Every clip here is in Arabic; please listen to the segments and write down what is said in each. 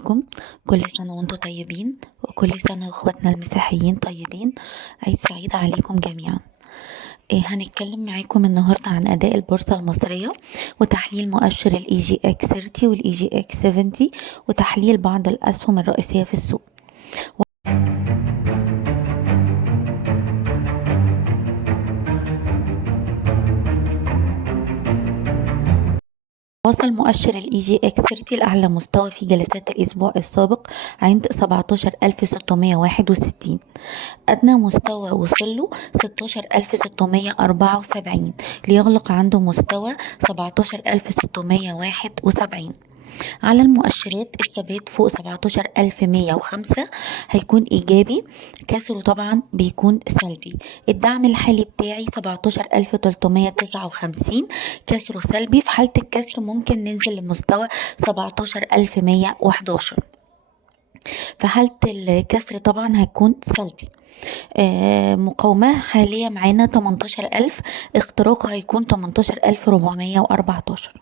عليكم. كل سنة وانتم طيبين، وكل سنة واخواتنا المسيحيين طيبين. عيد سعيد عليكم جميعا. هنتكلم معاكم النهاردة عن أداء البورصة المصرية، وتحليل مؤشر ال EGX 30 وال EGX 70، وتحليل بعض الأسهم الرئيسية في السوق. وصل مؤشر ال EGX 30 لأعلى مستوى في جلسات الأسبوع السابق عند 17661. أدنى مستوى وصله 16674 ليغلق عنده مستوى 17671. على المؤشرات الثبات فوق 17105 هيكون إيجابي، كسره طبعا بيكون سلبي. الدعم الحالي بتاعي 17359، كسره سلبي. في حالة الكسر ممكن ننزل لمستوى 17111. في حالة الكسر طبعا هيكون سلبي. مقاومة حالية معانا 18000، اختراق هيكون 18414.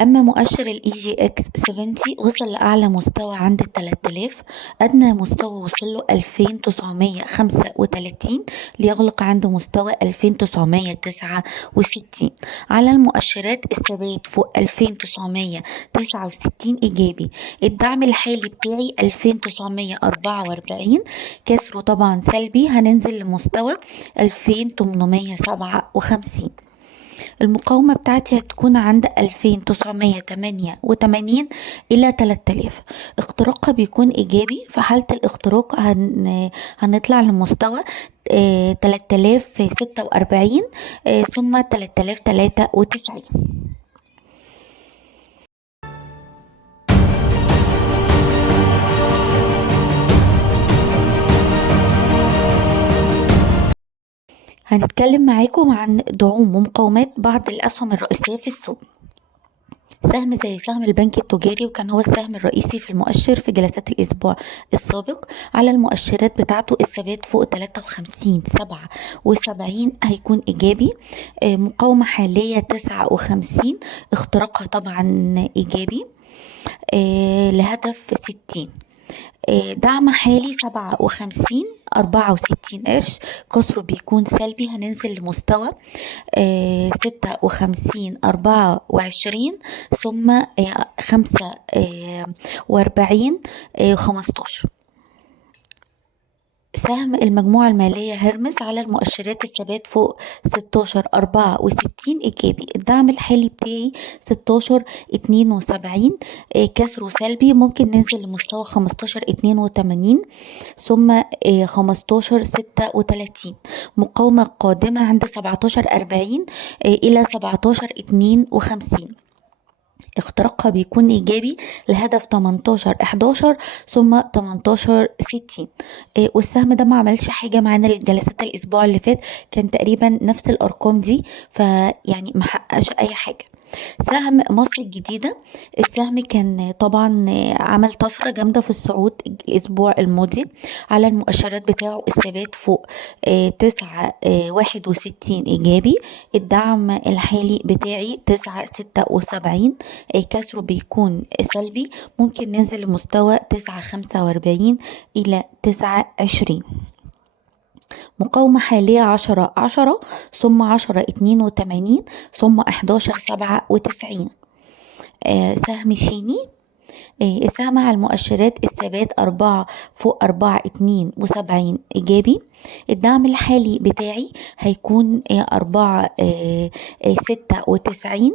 أما مؤشر ال EGX 70 وصل لأعلى مستوى عند 3000، أدنى مستوى وصله 2935 ليغلق عنده مستوى 2969. على المؤشرات الثبات فوق 2969 إيجابي. الدعم الحالي بتاعي 2944، كسره طبعا سلبي، هننزل لمستوى 2857. المقاومة بتاعتي هتكون عند 2988 إلى 3000. اختراقها بيكون إيجابي. في حالة الاختراق هنطلع لمستوى 3046 ثم 3093. هنتكلم معاكم عن دعوم ومقاومات بعض الأسهم الرئيسية في السوق. سهم زي سهم البنك التجاري، وكان هو السهم الرئيسي في المؤشر في جلسات الأسبوع السابق. على المؤشرات بتاعته الثبات فوق 53.77 هيكون إيجابي. مقاومة حالية 59، اختراقها طبعا إيجابي لهدف 60. دعم حالي 57.64 قرش، كسره بيكون سلبي، هننزل لمستوى 56.24 ثم 45.15. سهم المجموعة المالية هرمس على المؤشرات الثبات فوق 16.64 إيجابي. الدعم الحالي بتاعي 16.72، كسره سلبي، ممكن ننزل لمستوى 15.82 ثم 15.36. مقاومة قادمة عند 17.40 إلى 17.52. اختراقها بيكون إيجابي لهدف 18.11 ثم 18.60. والسهم ده ما عملش حاجة معانا لجلسات الأسبوع اللي فات، كان تقريبا نفس الأرقام دي، فيعني ما حققش أي حاجة. سهم مصر الجديدة، السهم كان طبعا عمل طفرة جامدة في الصعود الأسبوع الماضي. على المؤشرات بتاعه الثبات فوق 9.61 إيجابي. الدعم الحالي بتاعي 9.76، كسره بيكون سلبي، ممكن ننزل لمستوى 9.45 إلى 9.20. مقاومة حالية 10.10 ثم 10.82 ثم 11.97. سهم شيني، السهم على المؤشرات الثبات 4 فوق 4.72 إيجابي. الدعم الحالي بتاعي هيكون 4.96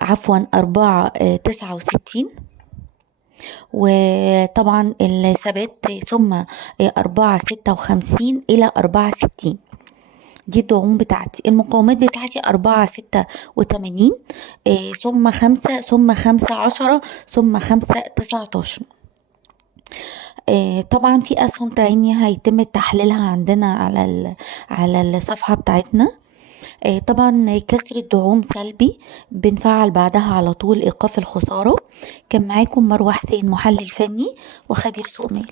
عفوا 4.69. وطبعا الثبات ثم 4.56 إلى 4.60. دي الدعوم بتاعتي. المقاومات بتاعتي 4.86 ثم 5 ثم 5.10 ثم 5.19. طبعا في أسهم تانية هيتم تحليلها عندنا على الصفحة بتاعتنا. طبعا كسر الدعوم سلبي، بنفعل بعدها على طول إيقاف الخسارة. كان معاكم مروة حسين، محلل فني وخبير سوق مال.